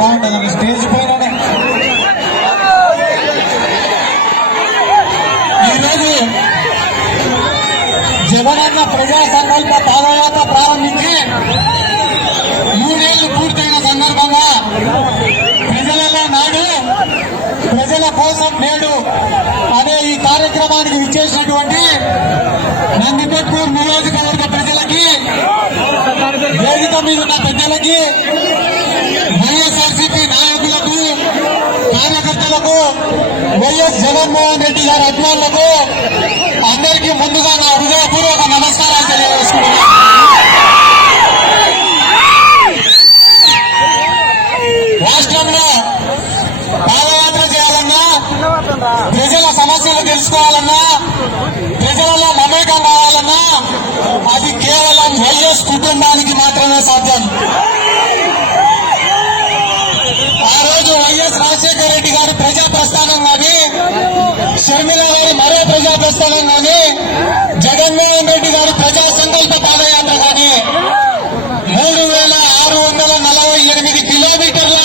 బాగుంటుంది స్టేజ్ పైన. ఈరోజు జగనన్న ప్రజా సంకల్ప పాదయాత్ర ప్రారంభించి 3 ఏళ్లు పూర్తయిన సందర్భంగా ప్రజలలో నాడు ప్రజల కోసం నేడు అనే ఈ కార్యక్రమానికి విచ్చేసినటువంటి నందికొట్కూరు నియోజకవర్గ ప్రజలకి, వేదిక మీద ఉన్న పెద్దలకి, వైఎస్ఆర్సీపీ నాయకులకు, కార్యకర్తలకు, వైఎస్ జగన్మోహన్ రెడ్డి గారి అభిమానులకు అందరికీ ముందుగా నా హృదయపూర్వక నమస్కారాలు తెలియజేసుకుంటున్నాను. రాష్ట్రంలో పాదయాత్ర చేయాలన్నా, ప్రజల సమస్యలు తెలుసుకోవాలన్నా, ప్రజలలో మమేకం కావాలన్నా అది కేవలం వైఎస్ కుటుంబానికి మాత్రమే సాధ్యం. ఆ రోజు వైఎస్ రాజశేఖర రెడ్డి గారి ప్రజా ప్రస్థానం కానీ, షర్మిల గారి మరో ప్రజా ప్రస్థానం కానీ, జగన్మోహన్ రెడ్డి గారి ప్రజా సంకల్ప పాదయాత్ర కానీ 3648 కిలోమీటర్ల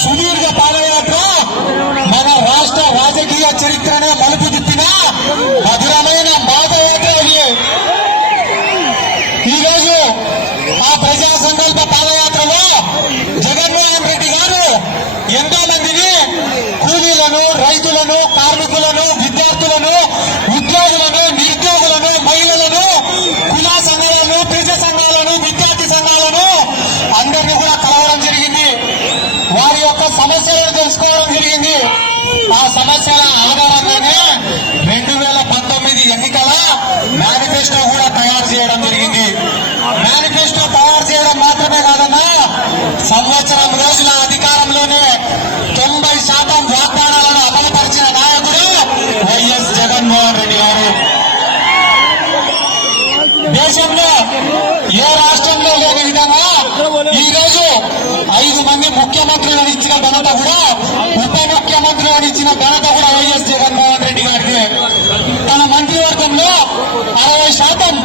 సుదీర్ఘ పాదయాత్ర మన రాష్ట్ర రాజకీయ చరిత్రనే మలుపు తిప్పిన మధురమైన పాదయాత్ర అది. ఈరోజు ఆ ప్రజా సంకల్ప పాదయాత్రలో జగన్మోహన్ రెడ్డి గారు ఎంతో మందిని, కూలీలను, రైతులను, కార్మికులను, విద్యార్థులను, ఉద్యోగులను, నిరుద్యోగులను, మహిళలను, కుల సంఘాలను, ప్రజా సంఘాలను, విద్యార్థి సంఘాలను అందరినీ కూడా కలవడం జరిగింది. వారి యొక్క సమస్యలను తెలుసుకోవడం జరిగింది. ఆ సమస్యల ఆధారంగానే 2019 ఎన్నికల మేనిఫెస్టో కూడా తయారు చేయడం జరిగింది. మేనిఫెస్టో తయారు చేయడం మాత్రమే కాదన్నా, సంవత్సరం రోజుల అధికారంలోనే 90% వాగ్దానాలను అమలుపరిచిన నాయకుడు వైఎస్ జగన్మోహన్ రెడ్డి గారు. దేశంలో ఏ రాష్ట్రంలో లేని విధంగా ఈరోజు 5 మంది ముఖ్యమంత్రులను ఇచ్చిన ఘనత కూడా, ఉప ముఖ్యమంత్రులను ఇచ్చిన ఘనత కూడా వైఎస్ జగన్మోహన్ రెడ్డి గారికి. తన మంత్రివర్గంలో 60%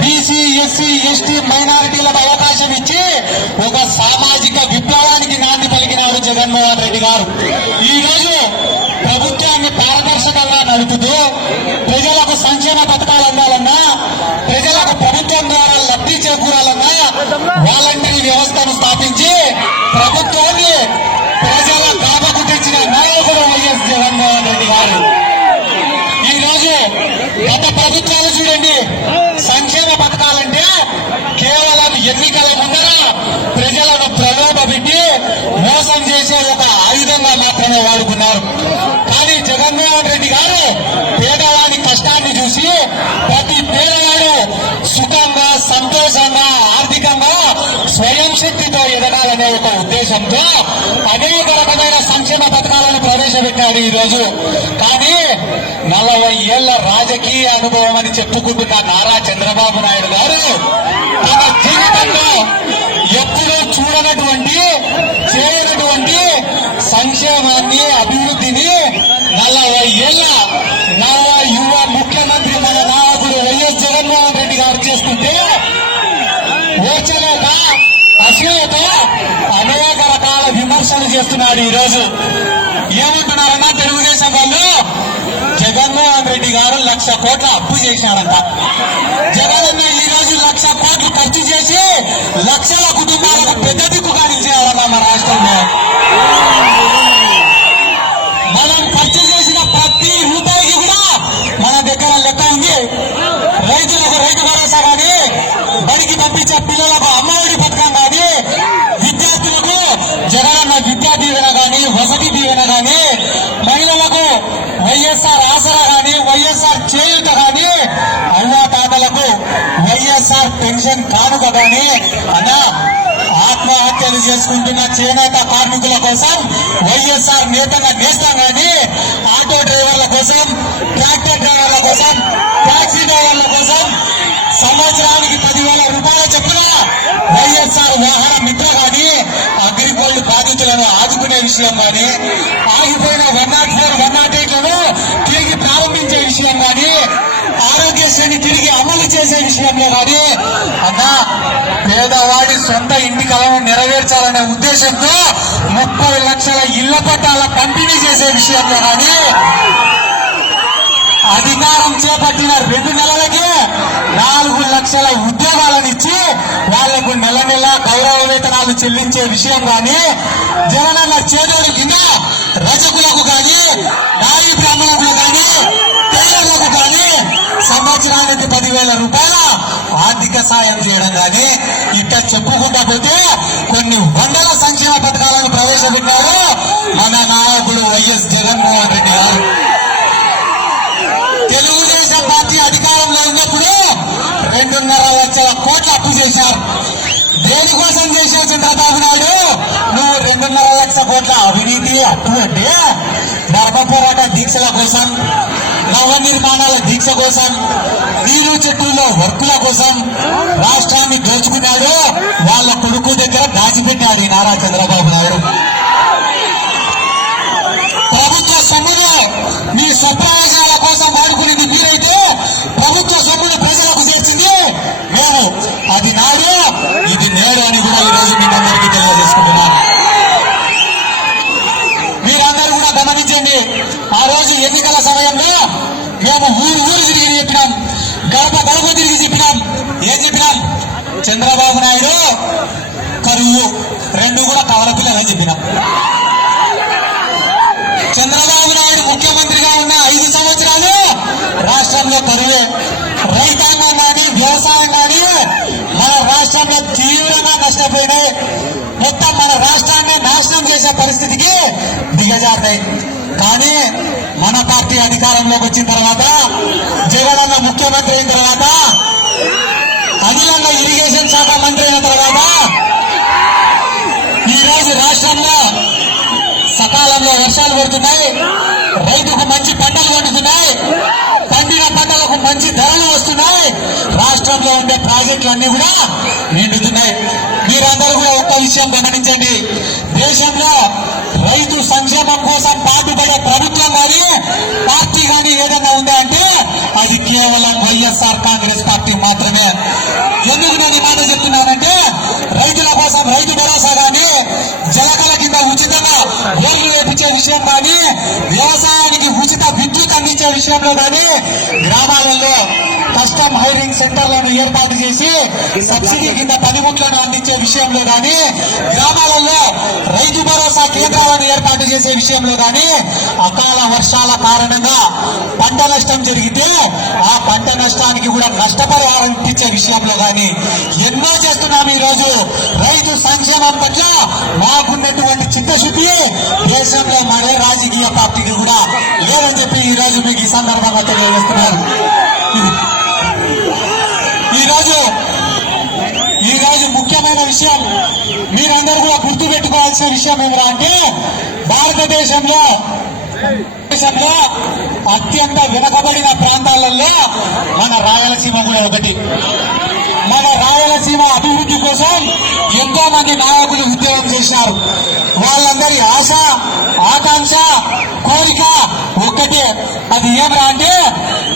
బీసీ, ఎస్సీ, ఎస్టీ, మైనారిటీలకు అవకాశం ఇచ్చి ఒక సామాజిక విప్లవానికి నాంది పలికినారు జగన్మోహన్ రెడ్డి గారు. ఈ రోజు ప్రభుత్వాన్ని పారదర్శకంగా నడుపుతూ ప్రజలకు సంక్షేమ పథకాలు అందాలన్నా, ప్రజలకు ప్రభుత్వం ద్వారా లబ్ధి చేకూరాలన్నా వాలంటరీ వ్యవస్థను స్థాపించి ప్రభుత్వాన్ని ప్రజల గడపకు తెచ్చిన నాయకుడు వైఎస్ జగన్మోహన్ రెడ్డి గారు. ఈ రోజు గత ప్రభుత్వాలు చూడండి, సంక్షేమ పథకాలంటే కేవలం ఎన్నికల ముందర ప్రజలను ప్రలోభపెట్టి మోసం చేసే ఒక ఆయుధంగా మాత్రమే వాడుకున్నారు. కానీ జగన్మోహన్ రెడ్డి గారు పేదవాడి కష్టాన్ని చూసి ప్రతి పేదవాడు సుఖంగా, సంతోషంగా, ఆర్థికంగా స్వయం శక్తితో ఎదగాలనే ఒక ఉద్దేశంతో అనేక రకమైన సంక్షేమ పథకాలను ప్రవేశపెట్టాడు ఈ రోజు. కానీ 40 ఏళ్ల రాజకీయ అనుభవం అని చెప్పుకుంటున్న నారా చంద్రబాబు నాయుడు గారు తన జీవితంలో ఎప్పుడూ చూడనటువంటి, చేయనటువంటి సంక్షేమాన్ని, అభివృద్ధిని 40 ఏళ్ల నవ యువ ముఖ్యమంత్రి మన నాయకుడు వైఎస్ జగన్మోహన్ రెడ్డి గారు చేస్తుంటే ఓర్చలేక, అసూయతో అనేక రకాల విమర్శలు చేస్తున్నాడు. ఈ రోజు ఏమంటున్నారన్నా తెలుగుదేశం వాళ్ళు, జగన్మోహన్ రెడ్డి గారు 1,00,000 కోట్ల అప్పు చేశాడంట. జగనన్న ఈ రోజు 1,00,000 కోట్లు ఖర్చు చేసి లక్షల కుటుంబాలకు పెద్ద దిక్కుగా నిలిచేవారన్నా మన రాష్ట్రంలో. మనం ఖర్చు చేసిన ప్రతి రూపాయికి కూడా మన దగ్గర లెక్క ఉంది. రైతులకు రైతు భరోసా కానీ, బడికి పంపించే పిల్లలకు అమ్మఒడి పథకం కానీ, విద్యార్థులకు జగనన్న విద్యా దీవెన కానీ, వసతి దీవెన కానీ, మహిళలకు వైఎస్ఆర్ ఆసరా కానీ, వైఎస్ఆర్ చేయూత కానీ, అవ్వాతాతలకు వైఎస్ఆర్ పెన్షన్ కానుక కానీ, అన్నా ఆత్మహత్యలు చేసుకుంటున్న చేనేత కార్మికుల కోసం వైఎస్ఆర్ నేతన్న నేస్తం కానీ, ఆటో డ్రైవర్ల కోసం, ట్రాక్టర్ డ్రైవర్ల కోసం, టాక్సీ డ్రైవర్ల కోసం సంవత్సరానికి 10,000 రూపాయల చొప్పున వైఎస్ఆర్ వాహన మిత్ర కానీ, అగ్రిగోల్డ్ బాధితులను ఆదుకునే విషయం కానీ, ఆగిపోయిన 104, 108లను తిరిగి ప్రారంభించే విషయం కానీ, ఆరోగ్యశ్రీని తిరిగి అమలు చేసే విషయంలో కానీ అన్నా పేదవాడి సొంత ఇంటి కలను నెరవేర్చాలనే ఉద్దేశంతో 30 లక్షల ఇళ్ల పట్టాల పంపిణీ చేసే విషయంలో కానీ అధికారం చేపట్టిన 2 నెలలకే 4 లక్షల ఉద్యోగాలను ఇచ్చి వాళ్లకు నెల నెల గౌరవ వేతనాలు చెల్లించే విషయం కానీ జగనన్న చేదోడు కింద రజకులకు కానీ నాయి బ్రాహ్మణులకు కానీ పేదలకు కానీ సంవత్సరానికి 10,000 రూపాయల ఆర్థిక సాయం చేయడం కానీ ఇట్లా చెప్పుకుంటా పోతే కొన్ని వందల సంక్షేమ పథకాలను ప్రవేశపెట్టారు మన నాయకుడు వైఎస్ జగన్మోహన్ రెడ్డి గారు. తెలుగుదేశం పార్టీ అధికారంలో ఉన్నప్పుడు 2.5 లక్షల కోట్ల అప్పు చేశారు. దేనికోసం చేసే చంద్రబాబు నాయుడు నువ్వు 2.5 లక్షల కోట్ల అవినీతి అప్పు అంటే ధర్మ పోరాట దీక్షల కోసం, నవ నిర్మాణాల దీక్ష కోసం, నీరు చెట్టుల్లో వర్కుల కోసం రాష్ట్రాన్ని దోచుకున్నాడు. వాళ్ళ కొడుకు దగ్గర దాచిపెట్టాడు ఈ నారా చంద్రబాబు నాయుడు. ప్రభుత్వ సొమ్మును మీ స్వప్రయోజనాల కోసం వాడుకునేది మీరైతే ప్రభుత్వ సొమ్మును ప్రజలకు చేర్చింది మేము. అది నాడు ఇది నేడు అని కూడా ఈరోజు మీకు అందరికీ తెలియజేసుకుంటున్నాను. మీరందరూ కూడా గమనించండి. ఆ రోజు ఎన్నికల సమయంలో మేము ఊరు తిరిగి చెప్పినాం, గడప తిరిగి చెప్పినాం. ఏం చెప్పినాం? చంద్రబాబు నాయుడు కరువు 2 కూడా కవరపిల్లని చెప్పినాం. చంద్రబాబు నాయుడు ముఖ్యమంత్రిగా ఉన్న 5 సంవత్సరాలు రాష్ట్రంలో కరువే. రైతాంగం కానీ వ్యవసాయం కానీ మన రాష్ట్రంలో తీవ్రంగా నష్టపోయినాయి. మొత్తం మన రాష్ట్రాన్ని నాశనం చేసే పరిస్థితికి దిగజారినాయి. కానీ మన పార్టీ అధికారంలోకి వచ్చిన తర్వాత, జగనన్న ముఖ్యమంత్రి అయిన తర్వాత, అనిలన్న ఇరిగేషన్ శాఖ మంత్రి అయిన తర్వాత ఈ రోజు రాష్ట్రంలో సకాలంలో వర్షాలు పడుతున్నాయి, రైతుకు మంచి పంటలు పండుతున్నాయి, పండిన పంటలకు మంచి ధరలు వస్తున్నాయి, రాష్ట్రంలో ఉండే ప్రాజెక్టులన్నీ కూడా నిండుతున్నాయి. మీరందరూ కూడా ఒక్క విషయం గమనించండి. దేశంలో రైతు సంక్షేమం కోసం పాటుపడే ప్రభుత్వం కానీ పార్టీ కానీ ఏదైనా ఉందా అంటే అది కేవలం వైఎస్ఆర్ కాంగ్రెస్ పార్టీ మాత్రమే. ఎందుకు నేను ఈ మాట చెప్తున్నానంటే, రైతుల కోసం రైతు భరోసా కానీ, జలకల కింద ఉచితంగా బోర్లు వేపించే విషయం కానీ, వ్యవసాయానికి ఉచిత విద్యుత్ అందించే విషయంలో కానీ, గ్రామాలలో కస్టమ్ హైరింగ్ సెంటర్లను ఏర్పాటు చేసి సబ్సిడీ కింద పనిముట్లను అందించే విషయంలో కానీ, గ్రామాలలో రైతు భరోసా కేంద్రాలను ఏర్పాటు చేసే విషయంలో కానీ, అకాల వర్షాల కారణంగా పంట నష్టం జరిగితే ఆ పంట నష్టానికి కూడా నష్టపరిహారం ఇప్పించే విషయంలో కానీ ఎన్నో చేస్తున్నాం. ఈ రోజు రైతు సంక్షేమం పట్ల మాకున్నటువంటి చిత్తశుద్ధి దేశంలో మరే రాజకీయ పార్టీకి కూడా లేదని చెప్పి ఈ రోజు మీకు ఈ సందర్భంగా తెలియజేస్తున్నారు. ఈ రోజు ముఖ్యమైన విషయం మీరందరూ కూడా గుర్తు పెట్టుకోవాల్సిన విషయం ఏమిరా అంటే, భారతదేశంలో అత్యంత వెనుకబడిన ప్రాంతాలలో మన రాయలసీమ కూడా ఒకటి. మన రాయలసీమ అభివృద్ధి కోసం ఎంతో మంది నాయకులు ఉద్యమం చేశారు. వాళ్ళందరి ఆశ, ఆకాంక్ష, కోరిక ఒక్కటే. అది ఏమిరా అంటే,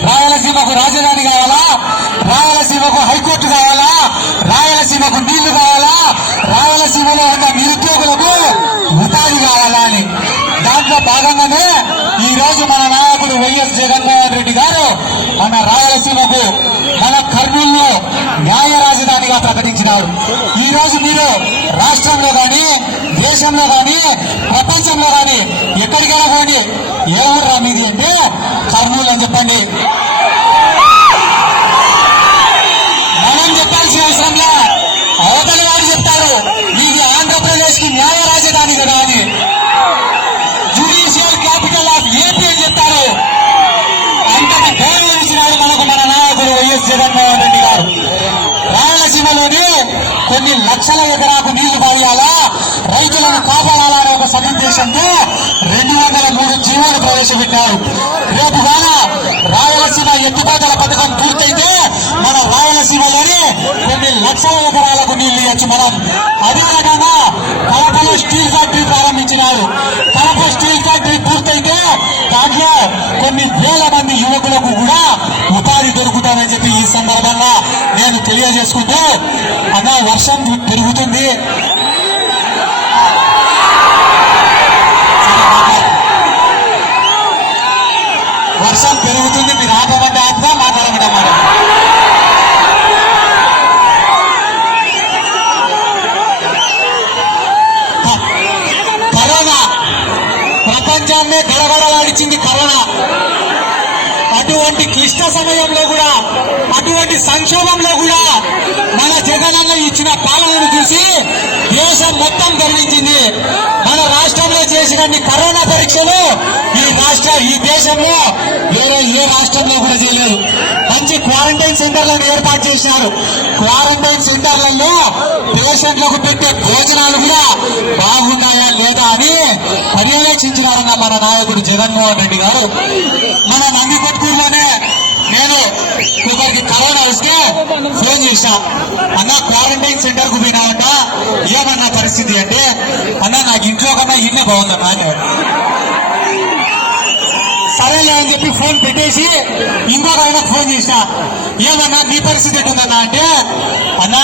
రాయలసీమకు రాజధాని కావాలా, రాయలసీమకు హైకోర్టు కావాలా, రాయలసీమకు నీళ్లు కావాలా, రాయలసీమలో ఉన్న నిరుద్యోగులకు ఉపాధి కావాలా అని. దాంట్లో భాగంగానే ఈ రోజు మన నాయకుడు వైఎస్ జగన్మోహన్ రెడ్డి గారు మన రాయలసీమకు, మన కర్నూలులో న్యాయ రాజధానిగా ప్రకటించినారు. ఈ రోజు మీరు రాష్ట్రంలో కానీ, దేశంలో కానీ, ప్రపంచంలో కానీ ఎక్కడికైనా పోండి, ఏ ఊరు మీది అంటే కర్నూలు అని చెప్పండి. మనం చెప్పాల్సిన అవసరంలో అవతలి వారు చెప్తారు ఇది ఆంధ్రప్రదేశ్ కి న్యాయ రాజధాని కదా అని, జ్యుడిషియల్ క్యాపిటల్ ఆఫ్ ఏపీ అని చెప్తారు. అంతటి గౌరవం ఇచ్చినాడు మనకు మన నాయకుడు వైఎస్ జగన్మోహన్ రెడ్డి గారు. రాయలసీమలోని కొన్ని లక్షల ఎకరాకు నీళ్లు పాయాలా, రైతులను కాపాడాలనే ఒక సదుద్దేశంతో 203 జీవోలు ప్రవేశపెట్టారు. రేపు గాన రాయలసీమ ఎత్తిపోతల పథకం పూర్తయితే మన రాయలసీమలోని కొన్ని లక్షల ఎకరాలకు నీళ్లు ఇవ్వచ్చు మనం. అదే కాకుండా కడపలో స్టీల్ ఫ్యాక్టరీ ప్రారంభించినారు. కడప స్టీల్ ఫ్యాక్టరీ పూర్తయితే దాంట్లో కొన్ని వేల మంది యువకులకు కూడా ఉపాధి దొరుకుతామని చెప్పి ఈ సందర్భంగా నేను తెలియజేసుకుంటూ అన్న వర్షం పెరుగుతుంది. వర్షం పెరుగుతుంది, మీరు ఆపమంటే ఆపుదా, మాట్లాడమంటే కరోనా ప్రపంచాన్నే గడగడలాడించింది కరోనా. అటువంటి క్లిష్ట సమయంలో కూడా, అటువంటి సంక్షోభంలో కూడా మన జగనన్న ఇచ్చిన పాలనను చూసి దేశం మొత్తం గర్వించింది. మన రాష్ట్రంలో చేసినన్ని కరోనా పరీక్షలు ఈ దేశంలో వేరే ఏ రాష్ట్రంలో కూడా చేయలేదు. మంచి క్వారంటైన్ సెంటర్లను ఏర్పాటు చేశారు. క్వారంటైన్ సెంటర్లలో పేషెంట్లకు పెట్టే భోజనాలు కూడా బాగున్నాయా లేదా అని పర్యవేక్షించినారన్న మన నాయకుడు జగన్మోహన్ రెడ్డి గారు. మన నందికొట్కూరులోనే నేను ఒకరికి కరోనా వస్తే ఫోన్ చేశా, అన్న క్వారంటైన్ సెంటర్ కు పోయినామంట, ఏమన్నా పరిస్థితి అంటే, అన్న నాకు ఇంట్లో కన్నా ఇన్నే బాగుందన్నా అంటే, సరేలే అని చెప్పి ఫోన్ పెట్టేసి ఇంకొక ఆయనకు ఫోన్ చేశా, ఏమన్నా నీ పరిస్థితి ఎట్టుందన్నా అంటే, అన్న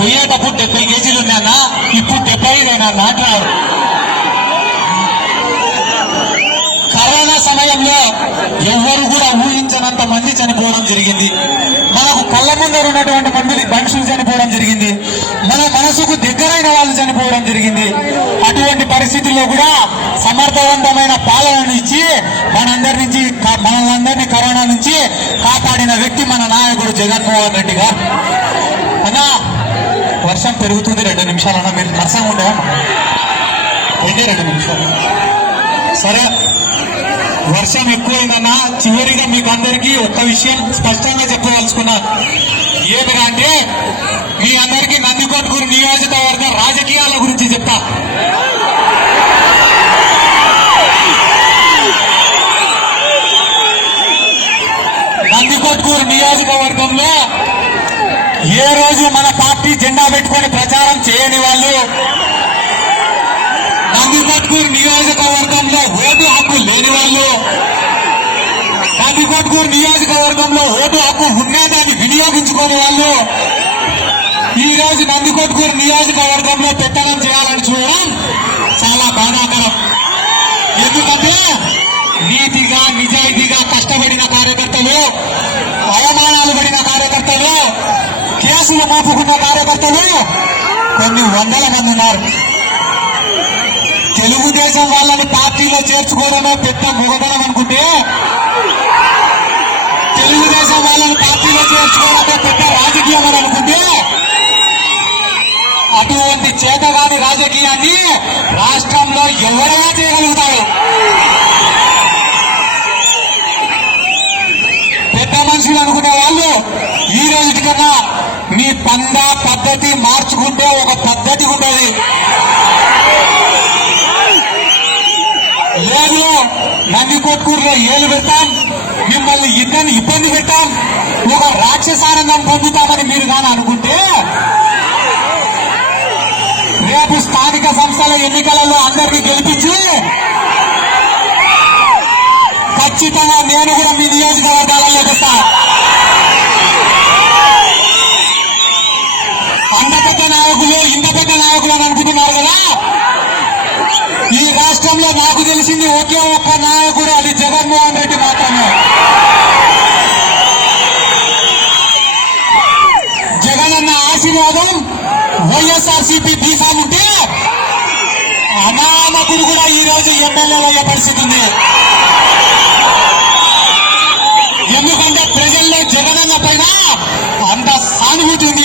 పోయేటప్పుడు 70 కేజీలు ఉన్నాయన్నా, ఇప్పుడు 75 అయినా అంటున్నారు. కరోనా సమయంలో ఎవరు కూడా ఊహించనంత మంది చనిపోవడం జరిగింది. మనకు కళ్ళ ముందర ఉన్నటువంటి మనుషులు చనిపోవడం జరిగింది. మన మనసుకు దగ్గరైన వాళ్ళు చనిపోవడం జరిగింది. అటువంటి పరిస్థితుల్లో కూడా సమర్థవంతమైన పాలనను ఇచ్చి మనలందరినీ కరోనా నుంచి కాపాడిన వ్యక్తి మన నాయకుడు జగన్మోహన్ రెడ్డి గారు. అన్నా వర్షం పెరుగుతుంది, 2 నిమిషాలన్నా మీరు వర్షం ఉండవా? 2 నిమిషాలు. సరే, వర్షం ఎక్కువైందన్నా. చివరిగా మీకు అందరికీ ఒక్క విషయం స్పష్టంగా చెప్పదలుచుకున్నా. ఏమిగా అంటే, మీ అందరికీ నందికొట్కూరు నియోజకవర్గ రాజకీయాల గురించి చెప్తా. నందికొట్కూరు నియోజకవర్గంలో ఏ రోజు మన పార్టీ జెండా పెట్టుకొని ప్రచారం చేయని వాళ్ళు, నందికొట్కూరు నియోజకవర్గంలో ఓటు హక్కు లేని వాళ్ళు, నందికొట్కూరు నియోజకవర్గంలో ఓటు హక్కు ఉన్నదాన్ని వినియోగించుకునే వాళ్ళు ఈ రోజు నందికొట్కూరు నియోజకవర్గంలో పెత్తనం చేయాలని చూడడం చాలా బాధాకరం. ఎందుకంటే నీతిగా నిజాయితీగా కష్టపడిన కార్యకర్తలు, అవమానాలు పడిన కార్యకర్తలు, కేసులు మోపుకున్న కార్యకర్తలు కొన్ని వందల మంది ఉన్నారు. తెలుగుదేశం వాళ్ళని పార్టీలో చేర్చుకోవడమే పెద్ద మొగదనం అనుకుంటే, తెలుగుదేశం వాళ్ళని పార్టీలో చేర్చుకోవడమే పెద్ద రాజకీయం అని అనుకుంటే, అటువంటి చేతగాని రాజకీయాన్ని రాష్ట్రంలో ఎవరైనా చేయగలుగుతారు. పెద్ద మనుషులు అనుకునే వాళ్ళు ఈ రోజు కన్నా మీ పద్ధతి మార్చుకుంటే ఒక పద్ధతి ఉంటుంది. లేదు నందికొట్కూరులో ఏలు పెడతాం, మిమ్మల్ని ఇబ్బంది పెట్టాం, ఒక రాక్షసానందం పొందుతామని మీరు కానీ అనుకుంటే, రేపు స్థానిక సంస్థల ఎన్నికలలో అందరినీ గెలిపించి ఖచ్చితంగా నేను కూడా మీ నియోజకవర్గాలలో వస్తా. అంత పెద్ద నాయకులు, ఇంత పెద్ద నాయకులు అని అనుకుంటున్నారు కదా. ఈ రాష్ట్రంలో నాకు తెలిసింది ఒకే ఒక్క నాయకుడు, అది జగన్మోహన్ రెడ్డి మాత్రమే. జగనన్న ఆశీర్వాదం, వైఎస్ఆర్సీపీ బీఫామ్ ఉంటే అనామకుడు కూడా ఈ రోజు ఎమ్మెల్యేలు అయ్యే పరిస్థితి ఉంది. ఎందుకంటే ప్రజల్లో జగనన్న పైన అంత సానుభూతి ఉంది.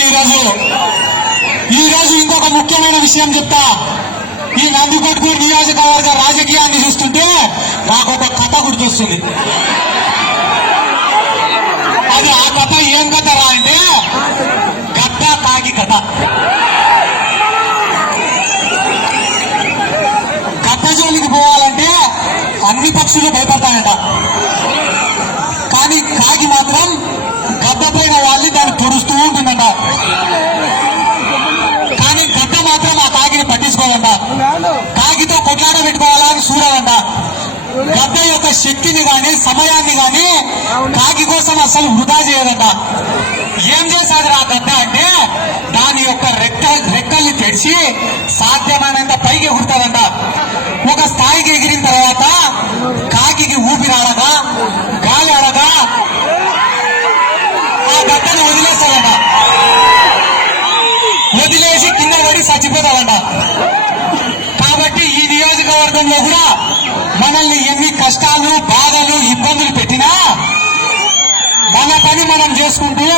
ఈ రోజు ఇంకొక ముఖ్యమైన విషయం చెప్తా. ఈ నందికొట్కూరు నియోజకవర్గ రాజకీయాన్ని చూస్తుంటే నాకు ఒక కథ గుర్తొస్తుంది. అది ఆ కథ ఏం కథ రా అంటే, గద్ద కాకి కథ. గద్ద జోలికి పోవాలంటే అన్ని పక్షులు భయపడతాయంట, కానీ కాకి మాత్రం గద్ద పైన వాళ్ళని దాన్ని పొడుస్తూ ఉంటుందంట. కానీ గద్ద మాత్రం ఆ కాకిని పట్టించుకోదంట. కాకితో కొట్లాడ పెట్టుకోవాలా అని చూడాలంట. గద్ద యొక్క శక్తిని గాని సమయాన్ని గాని కాకి కోసం అసలు వృధా చేయదంట. ఏం చేశాడు ఆ గద్ద అంటే దాని యొక్క రెక్కల్ని తెడిచి సాధ్యమైనంత పైకి ఎగురుతాడంట. ఒక స్థాయికి ఎగిరిన తర్వాత కాకి ఊపిరాడగా గాలి ఆడగా ఆ గద్దను వదిలేస్తాడంట. వదిలేసి కింద పడి చచ్చిపోతాడంట. కాబట్టి ఈ నియోజకవర్గంలో కూడా మనల్ని ఎన్ని కష్టాలు బాధలు ఇబ్బందులు పెట్టినా మన పని మనం చేసుకుంటూ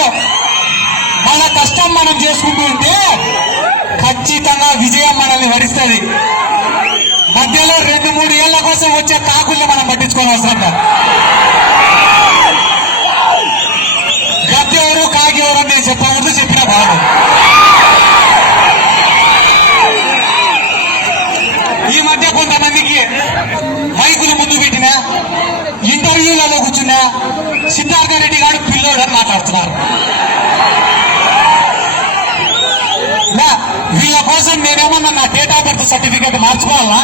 మన కష్టం మనం చేసుకుంటూ ఉంటే ఖచ్చితంగా విజయం మనల్ని వరిస్తుంది. మధ్యలో 2-3 ఏళ్ల కోసం వచ్చే కాకుల్ని మనం పట్టించుకోని అవసరం లేదు. గద్దెవరు కాకెవరు అని నేను చెప్పకూడదు, చెప్పినా బాగు. ఈ మధ్య కొంతమందికి మైకులు ముందు పెట్టినా ఇంటర్వ్యూలలో కూర్చున్నా సిద్ధార్థ రెడ్డి గారు పిల్లోడు అని మాట్లాడుతున్నారు. వీళ్ళ కోసం నేనేమన్నా నా డేట్ ఆఫ్ బర్త్ సర్టిఫికేట్ మార్చుకోవాలా?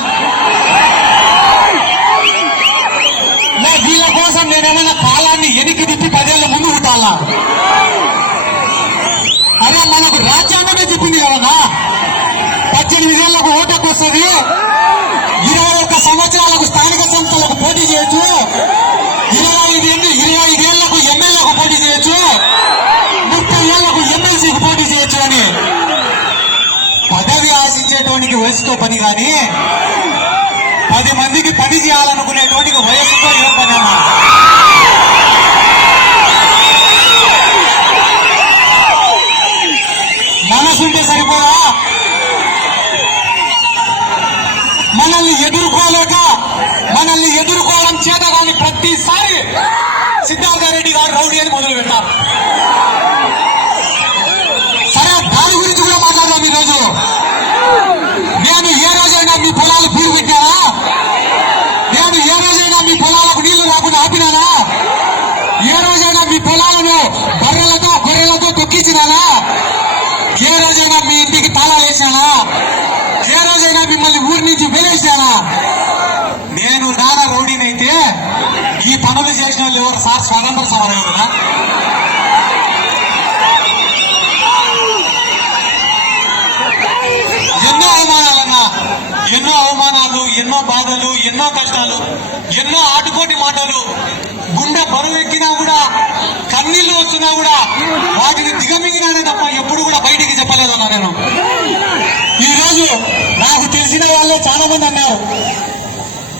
వీళ్ళ కోసం నేనేమన్నా కాలాన్ని ఎనికి తిప్పి 10 ఏళ్ళ ముందు పుట్టాలా? అరే మనకు రాజ్యాంగమే చెప్పింది కదా 18 ఏళ్లకు ఓటకు వస్తుంది, 21 సంవత్సరాలకు స్థానిక సంస్థలకు పోటీ చేయొచ్చు, 25 ఏళ్లకు ఎమ్మెల్యేలకు పోటీ చేయొచ్చు, 30 ఏళ్లకు ఎమ్మెల్సీకి పోటీ చేయొచ్చు అని. పదవి ఆశించేటోనికి వయసుతో పని కానీ 10 మందికి పని చేయాలనుకునేటోనికి వయసుతో ఏం పని అన్నా? మనసుంటే సరిపోదా? మనల్ని ఎదుర్కోవడం చేత కానీ ప్రతిసారి సిద్ధార్థ రెడ్డి గారు రౌడీ అని మొదలు పెట్టారు. సరే, దాని గురించి కూడా మాట్లాడదాం ఈరోజు. నేను ఏ రోజైనా మీ పొలాలు పూరు పెట్టానా? నేను ఏ రోజైనా మీ పొలాలకు నీళ్లు రాకుండా ఆపినానా? ఏ రోజైనా మీ పొలాలను గొర్రెలతో తొక్కించినానా? ఏ రోజైనా మీ ఇంటికి తాళాలు వేసానా? ఏ రోజైనా మిమ్మల్ని ఊరి నుంచి వేరేసానా? నేను నాన్న రౌడీనైతే ఈ పనులు చేసిన వాళ్ళు ఎవరు సార్? స్వాతంత్ర సమరం కదా. ఎన్నో అవమానాలు, ఎన్నో బాధలు, ఎన్నో కష్టాలు, ఎన్నో ఆటుకోటి మాటలు, గుండె బరువెక్కినా కూడా, కన్నీళ్లు వస్తున్నా కూడా వాటిని దిగమింగినానే తప్ప ఎప్పుడు కూడా బయటికి చెప్పలేదన్నా నేను. ఈ రోజు నాకు తెలిసిన వాళ్ళే చాలా మంది అన్నారు,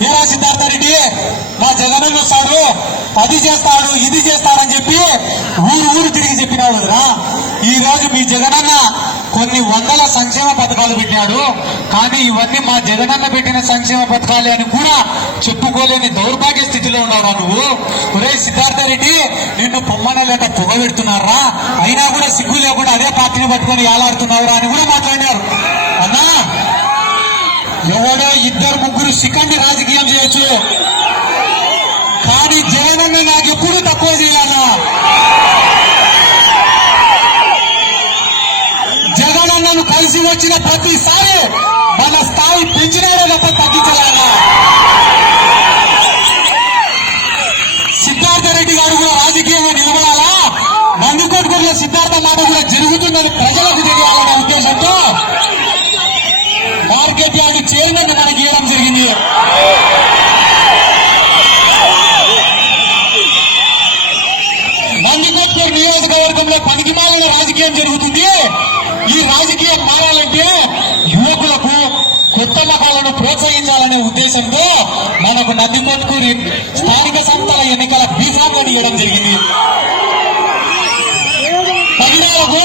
ఏరా సిద్ధార్థ రెడ్డి మా జగన్ వస్తాడు, అది చేస్తాడు, ఇది చేస్తాడని చెప్పి ఊరు తిరిగి చెప్పినావు కదరా. ఈ రోజు మీ జగనన్న కొన్ని వందల సంక్షేమ పథకాలు పెట్టాడు, కానీ ఇవన్నీ మా జగనన్న పెట్టిన సంక్షేమ పథకాలే అని కూడా చెప్పుకోలేని దౌర్భాగ్య స్థితిలో ఉన్నారా నువ్వు? ఒరే సిద్ధార్థ రెడ్డి, నిన్ను పొమ్మన లేక పొగ పెడుతున్నారా? అయినా కూడా సిగ్గు లేకుండా అదే పార్టీని పట్టుకొని ఏలాడుతున్నావురా అని కూడా మాట్లాడినారు. అన్నా, ఎవడో 2-3 సికండి రాజకీయం చేయొచ్చు, కానీ జగనన్న నాకెప్పుడు తక్కువ చేయాలా? జగనన్నను కలిసి వచ్చిన ప్రతిసారి మన స్థాయి పెంచినాడే తప్ప తగ్గించలేదా? సిద్ధార్థ రెడ్డి గారు కూడా రాజకీయంగా నిలబడాలా? నందికొట్కూరులో సిద్ధార్థ మాట కూడా జరుగుతుందని ప్రజలకు తెలియాలనే ఉద్దేశంతో మార్కెట్ యార్డు చైర్మన్ మనకి ఇవ్వడం జరిగింది. నందికొట్కూరు నియోజకవర్గంలో పనికిమాలిన రాజకీయం జరుగుతుంది. ఈ రాజకీయం మారాలంటే యువకులకు కొత్త ముఖాలను ప్రోత్సహించాలనే ఉద్దేశంతో మనకు నందికొట్కూరు స్థానిక సంస్థల ఎన్నికల బీఫామ్లను ఇవ్వడం జరిగింది. మహిళలకు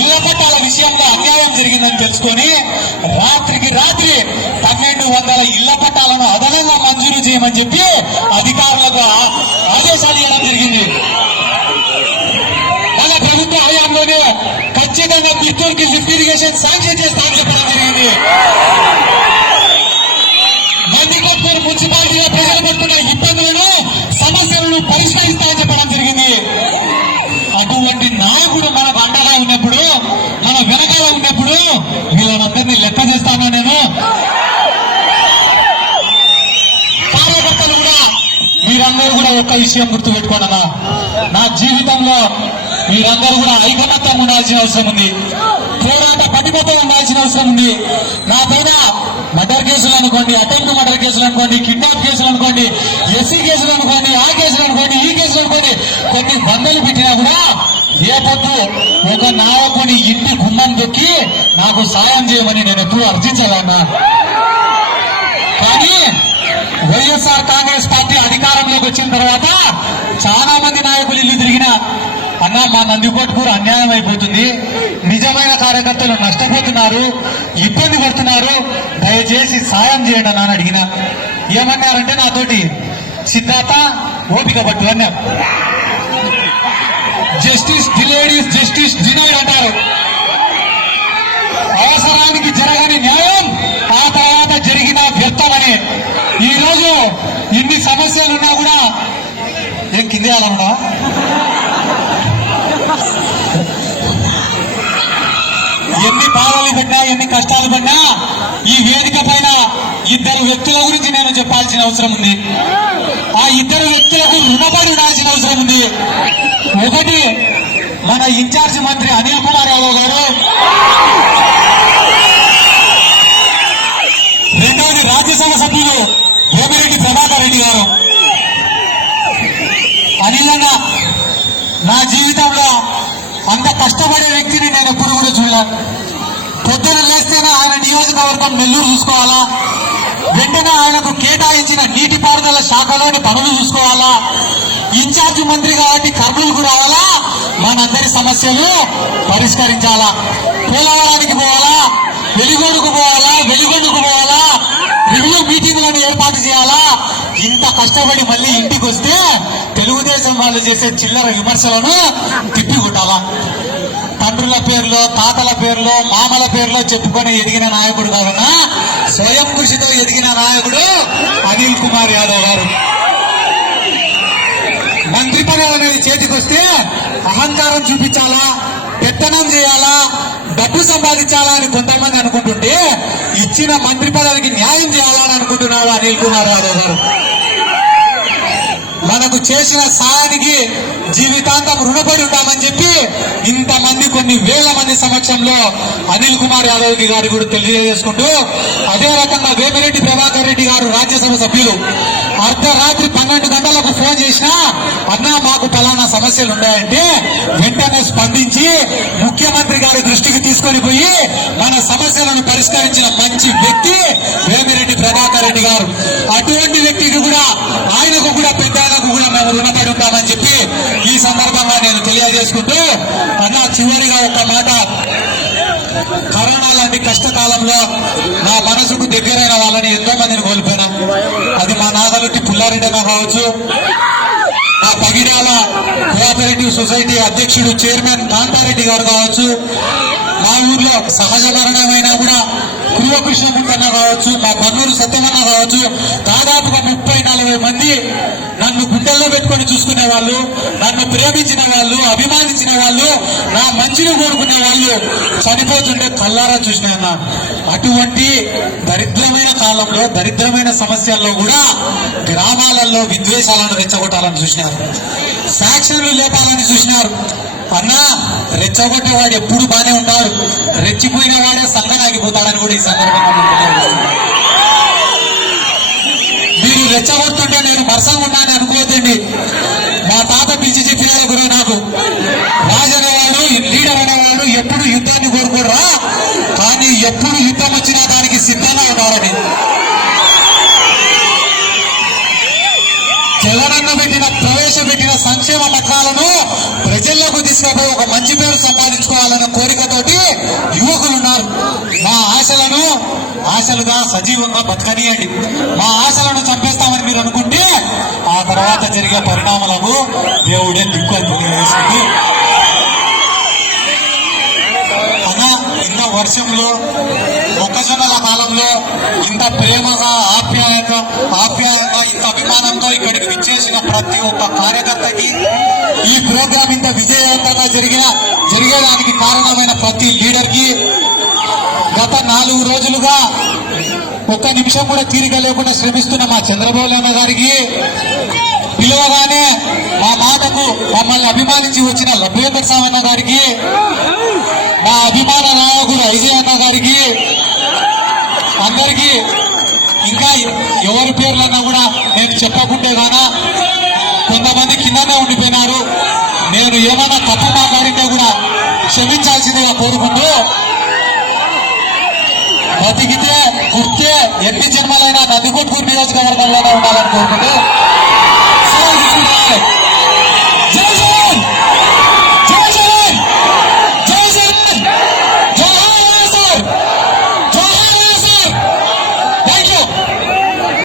ఇళ్ల పట్టాల విషయంలో అన్యాయం జరిగిందని తెలుసుకొని రాత్రికి రాత్రి 1200 ఇళ్ల పట్టాలను అదనంగా మంజూరు చేయమని చెప్పి అధికారులకు ఆదేశాలు ఇవ్వడం జరిగింది. మన ప్రభుత్వ హయాంలోనే ఖచ్చితంగా బిత్తూరుకి లిఫ్ట్ ఇరిగేషన్ శాంక్షన్ చేస్తామని చెప్పడం జరిగింది. నందికొట్కూరు మున్సిపాలిటీలో ప్రజలు పడుతున్న ఇబ్బందులను, సమస్యలను పరిష్కరిస్తామని చెప్పడం జరిగింది. అటువంటి నాయకుడు మనకు అండగా ఉన్నప్పుడు, మన వెనకాల ఉన్నప్పుడు వీళ్ళనందరినీ లెక్క చేస్తాను నేను. కార్యకర్తలు కూడా మీరందరూ కూడా ఒక్క విషయం గుర్తుపెట్టుకోనన్నా, నా జీవితంలో మీరందరూ కూడా ఐకమత్యం ఉండాల్సిన అవసరం ఉంది, పోరాట పటిమతో ఉండాల్సిన అవసరం ఉంది. నా పైన మర్డర్ కేసులు అనుకోండి, అటెంప్ట్ మర్డర్ కేసులు అనుకోండి, కిడ్నాప్ కేసులు అనుకోండి, ఎస్సీ కేసులు అనుకోండి, ఆ కేసులు అనుకోండి, ఈ కేసులు అనుకోండి, కొన్ని బంధువులు పెట్టినా కూడా ఏ పొద్దు ఒక నాయకుని ఇంటి గుమ్మం దొక్కి నాకు సాయం చేయమని నేను ఎప్పుడు అర్జించాలన్నా. కానీ వైఎస్ఆర్ కాంగ్రెస్ పార్టీ అధికారంలోకి వచ్చిన తర్వాత చాలా మంది నాయకులు ఇల్లు తిరిగిన అన్న మా నందికోట్కూరు అన్యాయం అయిపోతుంది, నిజమైన కార్యకర్తలు నష్టపోతున్నారు, ఇబ్బంది పడుతున్నారు, దయచేసి సాయం చేయండి అని అడిగిన. ఏమన్నారంటే నాతోటి సిద్ధార్థ ఓపిక పట్టు అన్నా. Justice delayed is justice denied అంటారు. అవసరానికి జరగని న్యాయం ఆ తర్వాత జరిగిన వ్యర్థమని. ఈ రోజు ఇన్ని సమస్యలున్నా కూడా ఏం కిందేయాలన్నా ఎన్ని బాధలు పడ్డా ఎన్ని కష్టాలు పడ్డా ఈ వేదిక పైన ఇద్దరు వ్యక్తుల గురించి నేను చెప్పాల్సిన అవసరం ఉంది. ఆ ఇద్దరు వ్యక్తులకు రుణపడి ఉండాల్సిన అవసరం ఉంది. ఒకటి మన ఇన్ఛార్జ్ మంత్రి అనిల్ కుమార్ యాదవ్ గారు, రెండవది రాజ్యసభ సభ్యులు వేమిరెడ్డి ప్రభాకర్ రెడ్డి గారు. అనిల్ అన్న నా జీవితంలో అంత కష్టపడే వ్యక్తిని నేను ఎప్పుడు కూడా చూడలేదు. పొద్దున లేస్తేనే ఆయన నియోజకవర్గం నెల్లూరు చూసుకోవాలా, వెంటనే ఆయనకు కేటాయించిన నీటిపారుదల శాఖలోని పనులు చూసుకోవాలా, ఇన్ఛార్జి మంత్రి కాబట్టి కర్నూలుకు రావాలా, మనందరి సమస్యలు పరిష్కరించాలా, పోలవరానికి పోవాలా, వెలిగొండకు పోవాలా, వెలిగొండకు పోవాలా, రివ్యూ మీటింగ్లను ఏర్పాటు చేయాలా. ఇంత కష్టపడి మళ్ళీ ఇంటికి వస్తే తెలుగుదేశం వాళ్ళు చేసే చిల్లర విమర్శలను తిప్పికొట్టాలా. తండ్రుల పేర్లో, తాతల పేర్లో, మామల పేర్లో చెప్పుకొని ఎదిగిన నాయకుడు కాదన్నా, స్వయం కృషితో ఎదిగిన నాయకుడు అనిల్ కుమార్ యాదవ్ గారు. మంత్రి పదవి అనేది చేతికి వస్తే అహంకారం చూపించాలా, పెత్తనం చేయాలా, డబ్బు సంపాదించాలా అని కొంతమంది అనుకుంటుంటే ఇచ్చిన మంత్రి పదవికి న్యాయం చేయాలని అనుకుంటున్నాడు అనిల్ కుమార్ యాదవ్ గారు. మనకు చేసిన సాయానికి జీవితాంతం రుణపడి ఉంటామని చెప్పి ఇంతమంది కొన్ని వేల మంది సమక్షంలో అనిల్ కుమార్ యాదవ్ గారి కూడా తెలియజేసుకుంటూ, అదే రకంగా వేమిరెడ్డి ప్రభాకర్ రెడ్డి గారు రాజ్యసభ సభ్యులు అర్ధరాత్రి 12 గంటలకు ఫోన్ చేసినా అన్నా మాకు ఫలానా సమస్యలు ఉన్నాయంటే వెంటనే స్పందించి ముఖ్యమంత్రి గారి దృష్టికి తీసుకొని పోయి మన సమస్యలను పరిష్కరించిన మంచి వ్యక్తి వేమిరెడ్డి ప్రభాకర్ రెడ్డి గారు. అటువంటి వ్యక్తికి కూడా ఆయనకు కూడా పెద్ద కూడా మేము రుణపడి ఉంటామని చెప్పి ఈ సందర్భంగా నేను తెలియజేసుకుంటూ అన్నా చివరిగా ఒక మాట, కరోనా లాంటి కష్టకాలంలో నా మనసుకు దగ్గరైన వాళ్ళని ఎంతో మందిని కోల్పోయినా. అది మా నాగలుట్టి పుల్లారెడ్డి కావచ్చు, ఆ పగిడాల కోఆపరేటివ్ సొసైటీ అధ్యక్షుడు చైర్మన్ కాంతారెడ్డి గారు కావచ్చు, మా ఊర్లో సహజ మరణమైనా కూడా కృష్ణముఖన్న కావచ్చు, మా కర్నూలు సత్యమన్న కావచ్చు, దాదాపుగా 30-40 మంది నన్ను గుండెల్లో పెట్టుకొని చూసుకునే వాళ్ళు, నన్ను ప్రేమించిన వాళ్ళు, అభిమానించిన వాళ్ళు, నా మంచిని కోరుకునే వాళ్ళు చనిపోతుంటే కల్లారా చూసినా. అటువంటి దరిద్రమైన కాలంలో, దరిద్రమైన సమస్యల్లో కూడా గ్రామాలలో విద్వేషాలను రెచ్చగొట్టాలని చూసినారు, ఫ్యాక్షన్లు లేపాలని చూసినారు. అన్నా రెచ్చగొట్టేవాడు ఎప్పుడు బానే ఉంటాడు, రెచ్చిపోయిన వాడే సంగనాగిపోతాడని కూడా ఈ సందర్భంగా మీరు రెచ్చగొడుతుంటే నేను మరసంగా ఉన్నానని అనుకోవద్దండి. మా తాత పిలిచి చెప్పినారు గురువు నాకు, రాజు అనేవాడు, లీడర్ అనేవాడు ఎప్పుడు యుద్ధాన్ని కోరుకోరా, కానీ ఎప్పుడు యుద్ధం వచ్చినా దానికి సిద్ధంగా ఉన్నారని. జగనన్న ప్రవేశపెట్టిన సంక్షేమ పథకాలను ప్రజల్లోకి తీసుకుపోయి ఒక మంచి పేరు సంపాదించుకోవాలన్న కోరికతోటి యువకులు ఉన్నారు. మా ఆశలుగా సజీవంగా బతకనియండి. మా ఆశలను చంపేస్తామని మీరు అనుకుంటే ఆ తర్వాత జరిగే పరిణామాలకు దేవుడే దిక్కు అని తెలియజేస్తుంది. అలా ఇంత వర్షంలో, మొక్కజొన్నల కాలంలో ఇంత ప్రేమగా ఆప్యాయంగా ఇంత అభిమానంతో ఇక్కడికి విచ్చేసిన ప్రతి ఒక్క కార్యకర్తకి, ఈ ప్రోగ్రాం ఇంత విజయవంతంగా జరిగేదానికి కారణమైన ప్రతి లీడర్ కి, గత 4 రోజులుగా ఒక్క నిమిషం కూడా తీరిక లేకుండా శ్రమిస్తున్న మా చంద్రబాబు నాయుడు గారికి, పిలువగానే మా మాటకు మమ్మల్ని అభిమానించి వచ్చిన లభ్యేంద్ర స్వామి అన్న గారికి, మా అభిమాన నాయకుడు ఐజీ అన్న గారికి, అందరికీ ఇంకా ఎవరి పేర్లన్నా కూడా నేను చెప్పకుంటే గానా కొంతమంది కిందనే ఉండిపోయినారు. నేను ఏమైనా తప్పు మాట్లాడితే కూడా క్షమించాల్సిందిగా కోరుకుంటూ, బతికితే గుర్తే ఎన్ని జన్మలైనా నందికొట్కూరు నియోజకవర్గంలోనే ఉండాలని కోరుకుంటూ